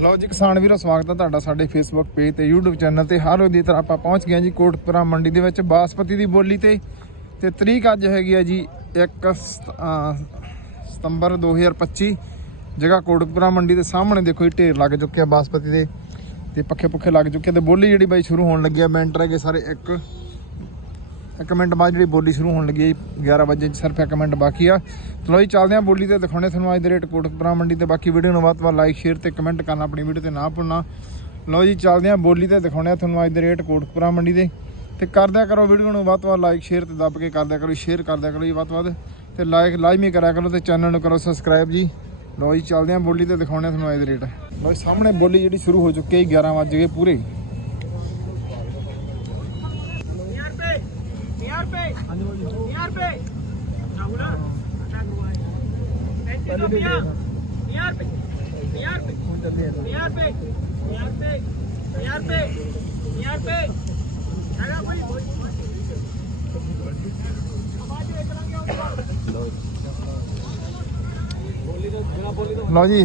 ਲਓ ਜੀ, ਕਿਸਾਨ ਵੀਰੋ, ਸਵਾਗਤ ਹੈ ਤੁਹਾਡਾ ਸਾਡੇ ਫੇਸਬੁੱਕ ਪੇਜ ਤੇ, YouTube ਚੈਨਲ ਤੇ। ਹਰ ਰੋਜ਼ ਦੀ ਤਰ੍ਹਾਂ ਆਪਾਂ ਪਹੁੰਚ ਗਏ ਜੀ ਕੋਟਪੁਰਾ ਮੰਡੀ ਦੇ ਵਿੱਚ, ਬਾਸਪਤੀ ਦੀ ਬੋਲੀ ਤੇ। ਤੇ ਤਰੀਕ ਅੱਜ ਹੈਗੀ ਆ ਜੀ 1 ਸਤੰਬਰ 2025 ਜਗ੍ਹਾ ਕੋਟਪੁਰਾ ਮੰਡੀ ਦੇ ਸਾਹਮਣੇ ਦੇਖੋ ਜੀ, ਢੇਰ ਲੱਗ ਚੁੱਕਿਆ ਬਾਸਪਤੀ ਦੇ। ਤੇ ਪੱਖੇ ਪੁੱਖੇ ਲੱਗ ਚੁੱਕੇ ਤੇ ਬੋਲੀ ਜਿਹੜੀ ਬਾਈ ਸ਼ੁਰੂ ਹੋਣ ਲੱਗੀ ਆ ਮਿੰਟ ਰਹਿ ਗਏ ਸਾਰੇ ਇੱਕ। ਇੱਕ ਮਿੰਟ ਬਾਅਦ ਜਿਹੜੀ ਬੋਲੀ ਸ਼ੁਰੂ ਹੋਣ ਲੱਗੀ ਹੈ 11 ਵਜੇ ਸਿਰਫ ਇੱਕ ਮਿੰਟ ਬਾਕੀ ਆ। ਚਲੋ ਜੀ, ਚੱਲਦੇ ਹਾਂ ਬੋਲੀ ਤੇ ਦਿਖਾਉਣੇ ਤੁਹਾਨੂੰ ਅੱਜ ਦੇ ਰੇਟ ਕੋਟਕਪੁਰਾ ਮੰਡੀ ਤੇ। ਬਾਕੀ ਵੀਡੀਓ ਨੂੰ ਵੱਧ ਤੋਂ ਵੱਧ ਲਾਈਕ ਸ਼ੇਅਰ ਤੇ ਕਮੈਂਟ ਕਰਨਾ, ਆਪਣੀ ਵੀਡੀਓ ਤੇ ਨਾ ਭੁੱਲਣਾ। ਲਓ ਜੀ, ਚੱਲਦੇ ਹਾਂ ਬੋਲੀ ਤੇ ਦਿਖਾਉਣੇ ਆ ਤੁਹਾਨੂੰ ਅੱਜ ਦੇ ਰੇਟ ਕੋਟਕਪੁਰਾ ਮੰਡੀ ਦੇ। ਤੇ ਕਰਦਿਆ ਕਰੋ ਵੀਡੀਓ ਨੂੰ ਵੱਧ ਤੋਂ ਵੱਧ ਲਾਈਕ ਸ਼ੇਅਰ ਤੇ ਦੱਬ ਕੇ ਕਰਦਿਆ ਕਰੋ ਸ਼ੇਅਰ ਕਰਦਿਆ ਕਰੋ ਜੀ ਵੱਧ ਤੋਂ ਵੱਧ। ਤੇ ਲਾਈਕ ਲਾਜ਼ਮੀ ਕਰਿਆ ਕਰੋ ਤੇ ਚੈਨਲ ਨੂੰ ਕਰੋ ਸਬਸਕ੍ਰਾਈਬ ਜੀ। ਲਓ ਜੀ, ਚੱਲਦੇ ਹਾਂ ਬੋਲੀ ਤੇ ਦਿਖਾਉਣੇ ਆ ਤੁਹਾਨੂੰ ਅੱਜ ਦੇ ਰੇਟ। ਲਓ ਜੀ, ਸਾਹਮਣੇ ਬੋਲੀ ਜਿਹੜੀ ਸ਼ੁਰੂ ਹੋ ਚੁੱਕੀ ਹੈ 11 ਵਜੇ ਗਏ ਪੂਰੇ 50 ਰੁਪਏ 50 ਰੁਪਏ 50 ਰੁਪਏ ਰਾਹੁਲ ਪੈਂਤੀ ਸੌ ਪੰਜਾਹ 50 ਰੁਪਏ 50 ਰੁਪਏ 50 ਰੁਪਏ 50 ਰੁਪਏ 50 ਰੁਪਏ 50 ਰੁਪਏ ਹੈਗਾ ਕੋਈ ਆਵਾਜ਼ ਦੇ ਕਰਾਂਗੇ ਲਓ ਜੀ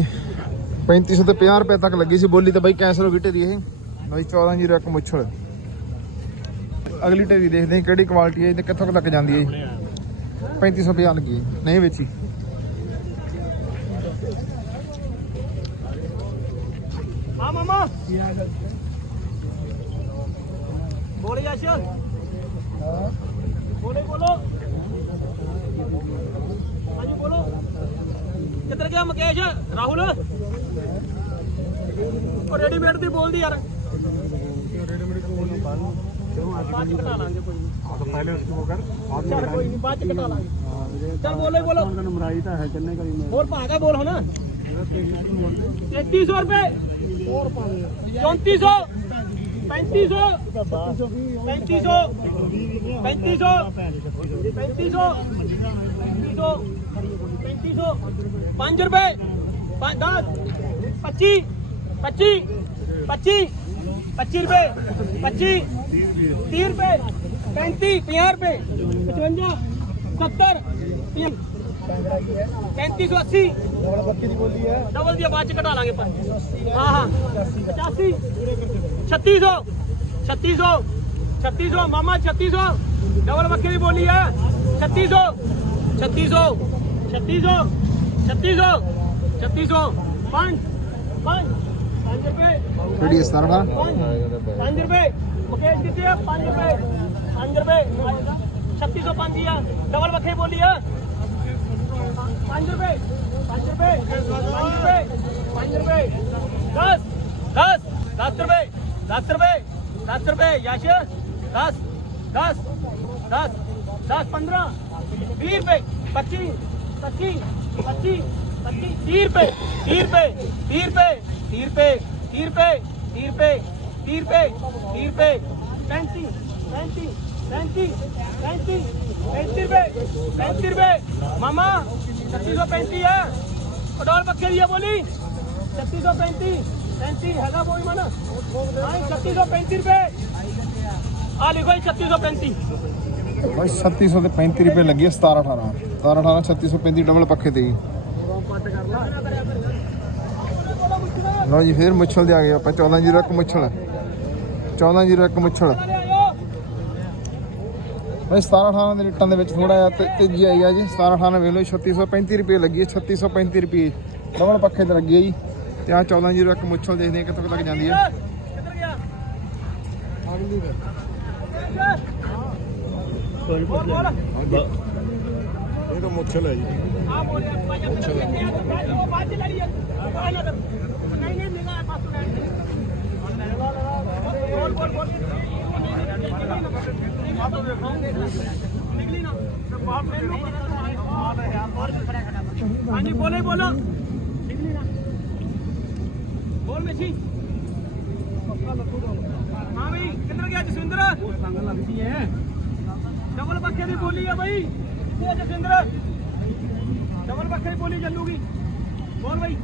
3500 ਤੇ 50 ਰੁਪਏ ਤੱਕ ਲੱਗੀ ਸੀ ਬੋਲੀ ਤਾਂ ਬਾਈ ਕੈਂਸਲ ਹੋ ਗਈ ਢੇਰੀ ਇਹ। ਬਾਈ 1401 ਮੁੱਛਲ। ਅਗਲੀ ਢੇਰੀ ਦੇਖਦੇ ਹਾਂ ਕਿਹੜੀ ਕੁਆਲਿਟੀ ਹੈ ਤੇ ਕਿੱਥੋਂ ਕੁ ਤੱਕ ਜਾਂਦੀ ਹੈ ਜੀ। 3550 ਲੱਗੀ। ਨਹੀਂ ਵੇਚੀ। ਹਾਂ ਮਾਮਾ। ਬੋਲੇ ਯਸ਼। ਬੋਲੇ ਬੋਲੋ। ਹਾਂਜੀ ਬੋਲੋ। ਕਿੱਧਰ ਗਿਆ ਮੁਕੇਸ਼? ਰਾਹੁਲ? ਉਹ ਰੈਡੀਮੇਡ ਦੀ ਬੋਲਦੀ ਯਾਰ। ਬਾਅਦ ਚ ਕਟਾ ਲਾਂਗੇ ਕੋਈ तो पहले उसको कर। रुपए पच्ची तैतीस सौ सौ। पैंतीस सौ। पैंतीस सौ। पैंतीस सौ। पैंतीस सौ। पैंतीस सौ। पैंतीस सौ। पाँच दस। पच्चीस। पच्चीस। पच्चीस। पच्चीस पच्चीस। तीन रुपए पैंतीस पंजा रुपए पचवंजा सत्तर पैंतीस सौ अस्सी। डबल दिया बाद कटा लागे हाँ हाँ पचासी छत्तीस सौ छत्तीस सौ छत्तीस सौ मामा छत्तीस सौ डबल बक्की की बोली है छत्तीस सौ छत्तीस सौ छत्तीस सौ छत्तीस सौ छत्तीस सौ पाँच पाँच पाँच रुपए पाँच रुपए। मुकेश दीजिए पाँच रुपये पाँच रुपये छत्तीस सौ पाँच दिया, डबल बखे बोलिए हाँ। पाँच रुपये पाँच रुपये पाँच रुपये पाँच रुपये दस दस दस रुपये दस रुपये दस रुपये याश, दस दस दस दस पंद्रह, बीस रुपए, पच्चीस पच्चीस पच्चीस पच्चीस, तीस रुपये तीस रुपये तीस रुपये तीस रुपये तीस रुपये तीस रुपये 30 ਰੁਪਏ 30 ਰੁਪਏ 35 35 35 35 35 ਰੁਪਏ 35 ਰੁਪਏ। ਮਾਮਾ 3635 ਹੈ ਪਡੋਲ ਪੱਕੇ ਦੀ ਆ ਬੋਲੀ। 3635 35 ਹੈਗਾ ਬੋਈ ਮਨ। ਹਾਂ 3635 ਰੁਪਏ। ਆ ਲਿਖੋ 3635 ਬਾਈ 3700 ਤੇ 35 ਰੁਪਏ ਲੱਗੀ 17 18 17 18 3635 ਡਬਲ ਪੱਖੇ ਤੇ ਲਓ ਜੀ, ਫੇਰ ਮੁੱਛਲ ਦੇ ਆ ਗਏ ਆਪਾਂ 1401 ਮੁੱਛਲ। 1401 ਮੁੱਛੜ। ਬਈ 17 18 ਦੇ ਰੇਟਾਂ ਦੇ ਵਿੱਚ ਥੋੜਾ ਜਿਹਾ ਤੇਜ਼ੀ ਆਈ ਆ ਜੀ। 17 18 ਵੇਖ ਲਓ 3635 ਰੁਪਏ ਲੱਗੀ ਹੈ 3635 ਰੁਪਏ। ਦਵਣ ਪੱਖੇ ਤੇ ਲੱਗੀ ਹੈ ਜੀ। ਤੇ ਆ ਇੱਕ ਮੁੱਛਲ ਦੇਖਦੇ ਆ ਕਿੱਥੋਂ ਤੱਕ ਜਾਂਦੀ ਹੈ ਇਹ ਤਾਂ ਮੁੱਛਲ ਹੈ ਜੀ। ਆ ਬੋਲਿਆ ਮੁੱਛਲ ਹੈ। ਬਾਜ ਲੜੀ ਆ हाँ जी बोले बोलो। बोल मिशी हाँ भाई किधर गया जसविंदर? डबल पक्षे भी बोली है भाई। जसविंदर। डबल पक्के भी बोली जल्लू बोल भाई।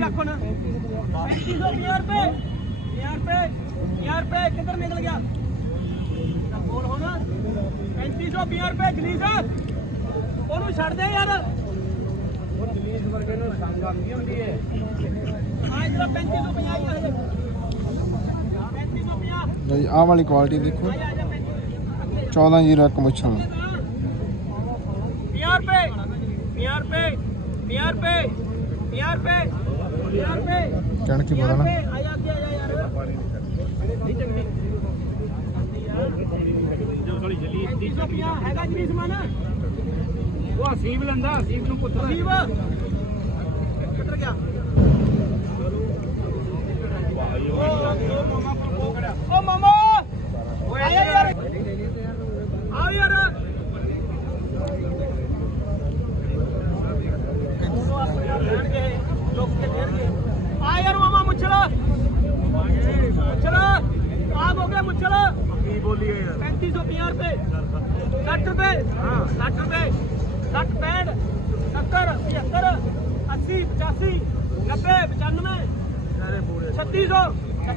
रखो ना। पैंतीस सौ पे यार पे यार किधर निकल गया? ਕੋਲ ਜੀ 3520 ਰੁਪਏ ਆ। ਵਾਲੀ ਕੁਆਲਿਟੀ ਦੇਖੋ। 1401 ਕਮਿਸ਼ਨ 50 ਰੁਪਏ 50 ਰੁਪਏ 50 ਰੁਪਏ 50 ਰੁਪਏ 50 ਰੁਪਏ। ਕਣਕ ਕੀ ਬੋਲਣਾ ਆਇਆ ਕੀ ਆਇਆ ਯਾਰ। ਚਲੀ ਇੱਦੀ ਹੈਗਾ ਜੀ ਸਮਾਨ? ਅਸੀਬ ਲੰਦਾ ਅਸੀਬ ਨੂੰ ਪੁੱਤਰ ਗਿਆ। ਉਹ ਮਾਮਾ!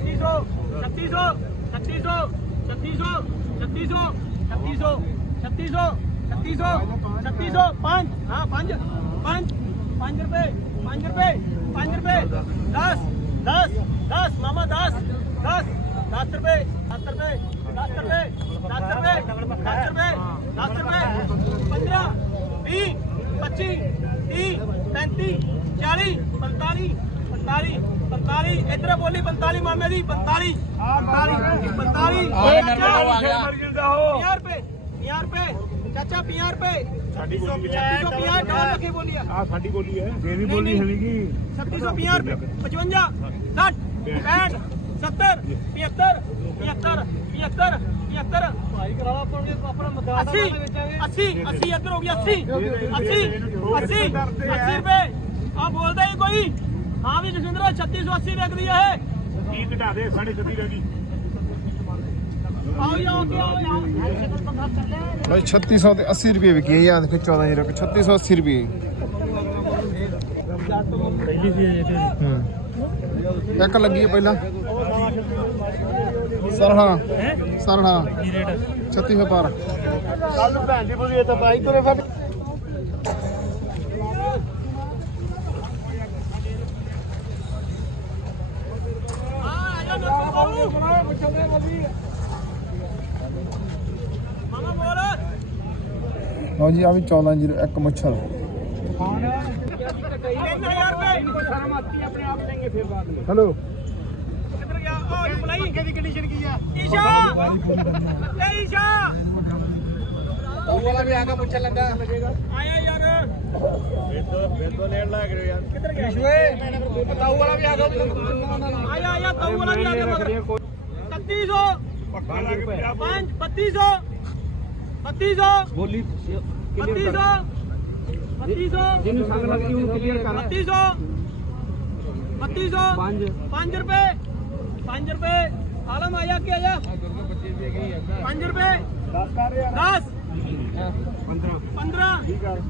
छत्तीसो छत्तीसो हाँ, दस दस दस, मामा, दस दस दस रुपये दस रुपये दस रुपये दस रुपये दस रुपये दस रुपये पंद्रह, बीस, पच्चीस, तीस, पैंतीस, चालीस, पैंतालीस पैंतालीस 45 ਇਧਰ ਬੋਲੀ 45 ਮਾਮੇ ਦੀ 45 45 45 ਆ ਗਿਆ। ਮਰ ਜਾਂਦਾ ਉਹ 50 ਰੁਪਏ 50 ਰੁਪਏ। ਚਾਚਾ 50 ਰੁਪਏ। ਸਾਡੀ ਬੋਲੀ 3650 ਡਾਲ ਲੱਗੇ ਬੋਲੀ ਆ। ਆ ਸਾਡੀ ਬੋਲੀ ਹੈ। ਤੇਰੀ ਬੋਲੀ ਹੈਗੀ। 3650 ਰੁਪਏ। 55 60 65 70 75 75 75 75 ਭਾਈ ਕਰਾ ਨੂੰ ਆਪਣਾ ਮਦਾਨ 80 80 80 ਇੱਧਰ ਹੋ ਗਿਆ 80 80 80 80 ਰੁਪਏ। ਆ ਬੋਲਦਾ ਹੀ ਕੋਈ। ਹਾਂ ਵੀ ਜਸਿੰਦਰ 3680 ਵਿਕਦੀ ਆ ਇਹ। ਕੀ ਘਟਾ ਦੇ ਸਾਢੇ 36 ਰਹਿ ਗਈ। ਆਓ ਕਿ ਆਓ ਜੀ 3600 ਤੇ 80 ਰੁਪਏ ਵਿਕੀ ਹੈ ਯਾਰ ਦੇਖੋ 1401 3680 ਰੁਪਏ। ਹੂੰ। ਇੱਕ ਲੱਗੀ ਹੈ ਪਹਿਲਾਂ। ਸਰਹਾ। ਸਰਹਾ। ਕੀ ਰੇਟ 3600 ਪਰ। ਕੱਲ ਭੈਣ ਦੀ ਹੈ ਤਾਂ ਬਾਈ ਤੁਰੇ ਫਿਰ ਆ ਆ ਜਾ ਨੱਥੂ ਬਾਬੂ ਮਾਮਾ ਬੋਲ ਲਓ ਜੀ ਆ ਵੀ 1401 ਮੁੱਛਲ 3000 ਰੁਪਏ ਆਪਣੇ ਆਪ ਲੈਂਗੇ ਫਿਰ ਬਾਅਦ ਵਿੱਚ ਹੈਲੋ। ਕਿੱਧਰ ਗਿਆ ਉਹ ਬੁਲਾਈ ਅੱਗੇ ਦੀ ਕੰਡੀਸ਼ਨ ਕੀ ਆ ਈਸ਼ਾ ਇਹ ਈਸ਼ਾ ਉਹ ਵਾਲਾ ਵੀ ਆ ਕੇ ਪੁੱਛਣ ਲੱਗਾ ਆਇਆ ਯਾਰ ਬੇਦੋ ਬੇਦੋ ਲੈਣ ਲੱਗ ਰਹੇ ਯਾਰ ਕਿੱਧਰ ਗਿਆ ਵਿਸ਼ਵੇ ਪਤਾਊ ਵਾਲਾ ਵੀ ਆ ਗਿਆ ਆਇਆ ਆਇਆ ਤਾਊ ਵਾਲਾ ਵੀ ਆ ਗਿਆ ਮਗਰ। बत्तीस सौ पाँच बत्तीस सौ बत्तीस सौ बत्तीस सौ बत्तीस सौ बत्तीस सौ बत्तीस सौ पाँच। रुपए पाँच रुपए आलम आया क्या आया? पाँच रुपए दस। पंद्रह।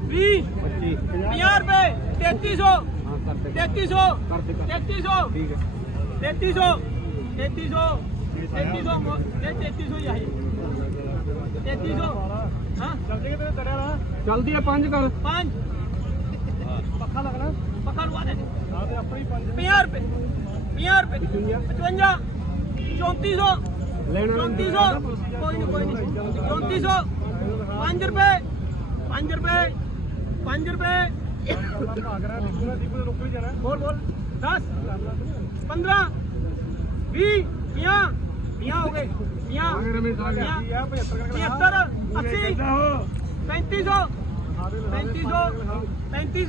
बीस। पंजा रुपए तैतीस सौ तैतीस सौ तैतीस सौ तैतीस सौ तैतीस सौ चलती है पाँच कर। पाँच पक्का लगना। पक्का लगा दे। पंजा। रुपये पंजा रुपये पचवंजा। चौंती सौ चौंती सौ कोई नहीं कोई नहीं। चौंती सौ पाँच रुपये पाँच रुपये पाँच रुपये बोल बोल। दस। पंद्रह। बीस। यहाँ हो गए। मियाँ। अस्सी। पैंतीस सौ पैंतीस सौ पैंतीस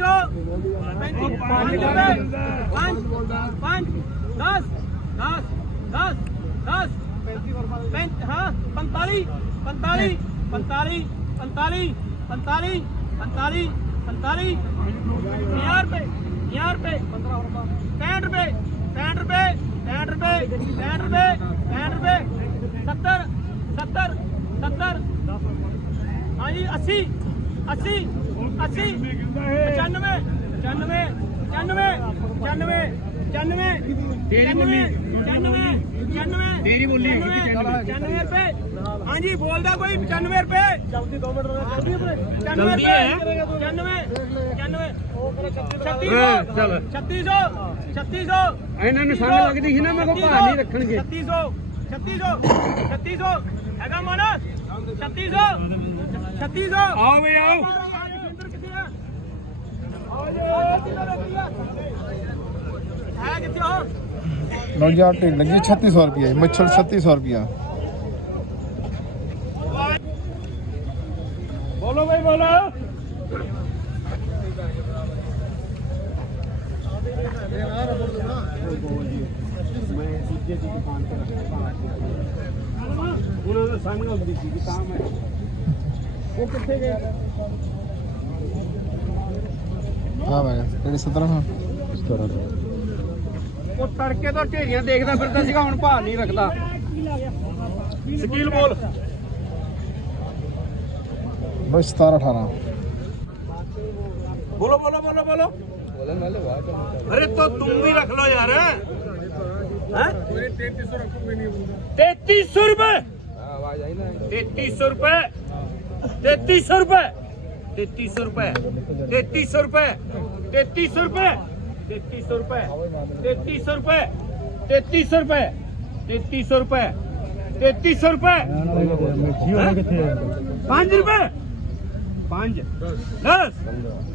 दस। दस। दस। दस। हाँ पैंतालीस। पैंतालीस। पैंतालीस। पैंतालीस। पैंतालीस। पैंतालीस। पैंतालीस। हज़ार रुपये हज़ार रुपये पैंठ रुपये पैंठ रुपये 65 ਰੁਪਏ 65 ਰੁਪਏ 65 ਰੁਪਏ 70 70 70 ਹਾਂਜੀ 80 80 80 95 95 95 95 95 95 ਤੇਰੀ ਬੋਲੀ। ਰੁਪਏ। ਹਾਂਜੀ ਬੋਲਦਾ ਕੋਈ 95 ਰੁਪਏ? ਜਲਦੀ 2 ਮਿੰਟ ਜਲਦੀ ਹੈ। 95 95 3600 3600 3600 ਇਹਨਾਂ ਨੂੰ ਸਮਝ ਲੱਗਦੀ ਸੀ ਨਾ ਮੇਰੇ ਕੋਲ ਭਾਅ ਨਹੀਂ ਰੱਖਣਗੇ। 3600 3600 3600 ਹੈਗਾ ਮਨ? 3600 3600 ਆਓ ਵੀ ਆਓ। ਹੈ ਕਿੱਥੇ ਹੋ ਲਓ ਜੀ ਆਹ ਢੇਡ ਲੱਗੀ 3600 ਰੁਪਏ ਮੁੱਛਲ 3600 ਰੁਪਏ मैं दूजे ਕਿਹੜੇ 17 ਹਾਂ 17 ਉਹ ਤੜਕੇ ਤੋਂ ਢੇਰੀਆਂ ਦੇਖਦਾ ਫਿਰਦਾ ਸੀਗਾ ਹੁਣ ਭਾਰ ਨਹੀਂ ਰੱਖਦਾ। ਸਕੀਲ ਬੋਲ। ਬਸ 17 18 ਬੋਲੋ ਬੋਲੋ ਬੋਲੋ ਬੋਲੋ। अरे तो तुम भी रख लो यार तैतीस सौ रुपए तैतीस सौ रुपए तैतीस सौ रुपए तैतीस सौ रुपए तैतीस सौ रुपए तैतीस सौ रुपए तैतीस सौ रुपए तैतीस सौ रुपए तैतीस सौ रुपए तैतीस सौ रुपए तैतीस सौ रुपए पाँच रुपए पाँच दस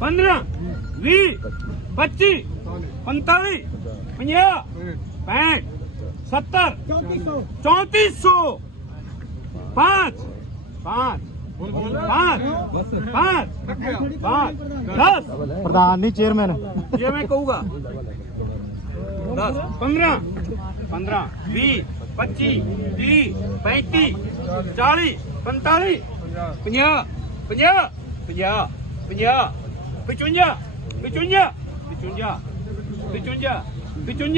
पंद्रह बीस पच्चीस पैतालीस पंजा पैंठ सत्तर चौतीस सौ पाँच पाँच दस। प्रधान नहीं चेयरमैन चेयरमैन कहूँगा। दस पंद्रह पंद्रह बीस पच्चीस तीस पैंतीस चालीस पैंतालीस पंजा पंजा 50 50 55 55 55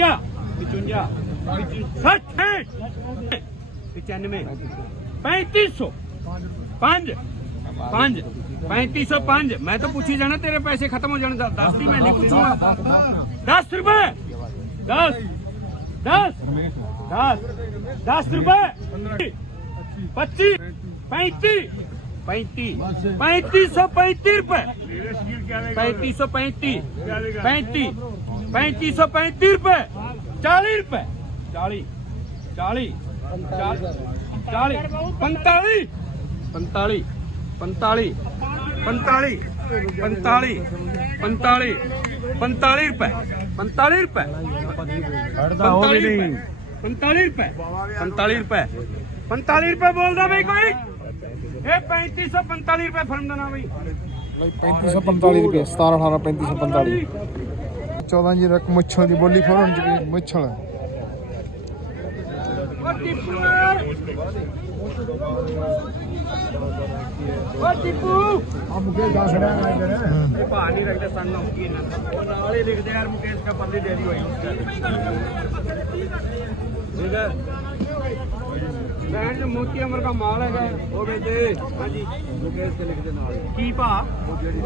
55 55 55 95 5 5 3505 ਮੈਂ ਤਾਂ ਪੁੱਛੀ ਜਾਣਾ ਤੇਰੇ ਪੈਸੇ ਖਤਮ ਹੋ ਜਾਣ 10 ਦੀ ਮੈਂ ਨਹੀਂ ਪੁੱਛੂਗਾ 10 ਰੁਪਏ 10 10 10 10 ਰੁਪਏ 25 35 35 3535 रुपए 3535 35 3535 रुपए 40 रुपए 40 40 40 45 45 45 45 45 45 45 रुपए 45 रुपए 45 रुपए 45 रुपए 45 रुपए 45 रुपए बोलदा भाई कोई ਇਹ 3545 ਰੁਪਏ ਫਰਮ ਦਾ ਨਾਮ ਹੈ ਬਈ 3545 ਰੁਪਏ 17 18 3545 14 ਜੀ ਰਕ ਮੁੱਛਲ ਦੀ ਬੋਲੀ ਫੋਰਨ ਚ ਵੀ ਮੁੱਛਲ ਉਹ ਟਿੱਪੂ ਉਹ ਟਿੱਪੂ ਆ ਮੁਕੇਸ਼ ਦਾ ਛੜਾ ਨਾ ਕਰੇ ਇਹ ਭਾ ਨਹੀਂ ਰੱਖਦੇ ਸਨ ਨਾ ਕੀ ਨਾ ਉਹ ਨਾਲ ਹੀ ਲਿਖਦੇ ਯਾਰ ਮੁਕੇਸ਼ ਦਾ ਪਰਲੀ ਡੇਰੀ ਹੋਈ ਠੀਕ ਹੈ ਬੈਂਡ ਮੋਤੀ ਅਮਰ ਦਾ ਮਾਲ ਹੈਗਾ। ਉਹ ਹਾਂਜੀ। ਨਾਲ। ਕੀ ਉਹ ਜਿਹੜੀ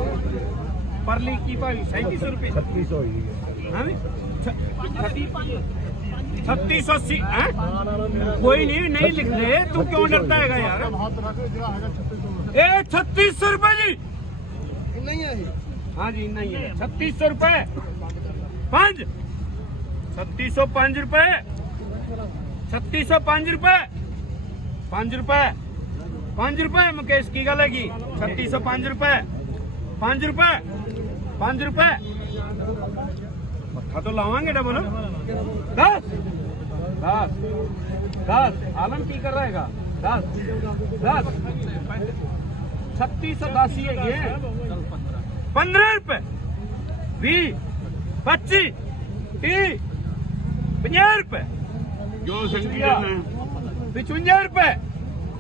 छत्तीस सौ छत्तीस कोई नहीं नहीं लिख रहे तू क्यों डरता है छत्तीस सौ रुपए छत्तीस सौ रुपए छत्तीस सौ रुपए पाँच रुपए। पाँच रुपए मुकेश की गल हैगी छत्तीस सौ पाँच रुपए। पाँच रुपए पाँच रुपए। मत्था तो लावांगे डबल दस। दस। दस। आलम की कर रहेगा? दस। दस। छत्तीस सौ दस ही है ये। पंद्रह रुपए। बीस। पच्चीस। तीस। पंजाह रुपए। जो पिछवंजा रुपए।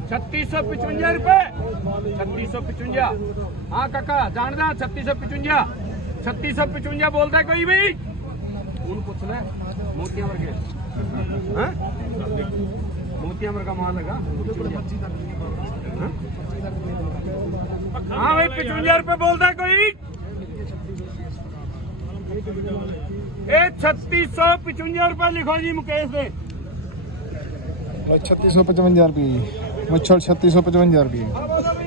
छत्तीस सौ पिछवंजा रुपए। छत्तीस सौ पिछवंजा हाँ काका, जानदा? छत्तीस सौ पिछवंजा छत्तीस सौ पिछवंजा बोलता है कोई भी? पूछना मोतिया वर्ग हाँ? मोतिया वर्ग का माल है हाँ? हाँ? भाई पिछवंजा रुपए बोलता है कोई? छत्तीस सौ पिछवंजा रुपए लिखो जी, मुकेश ने छत्तीस सौ पचवंजा रुपये। मच्छर छत्तीस सौ पचवंजा रुपये।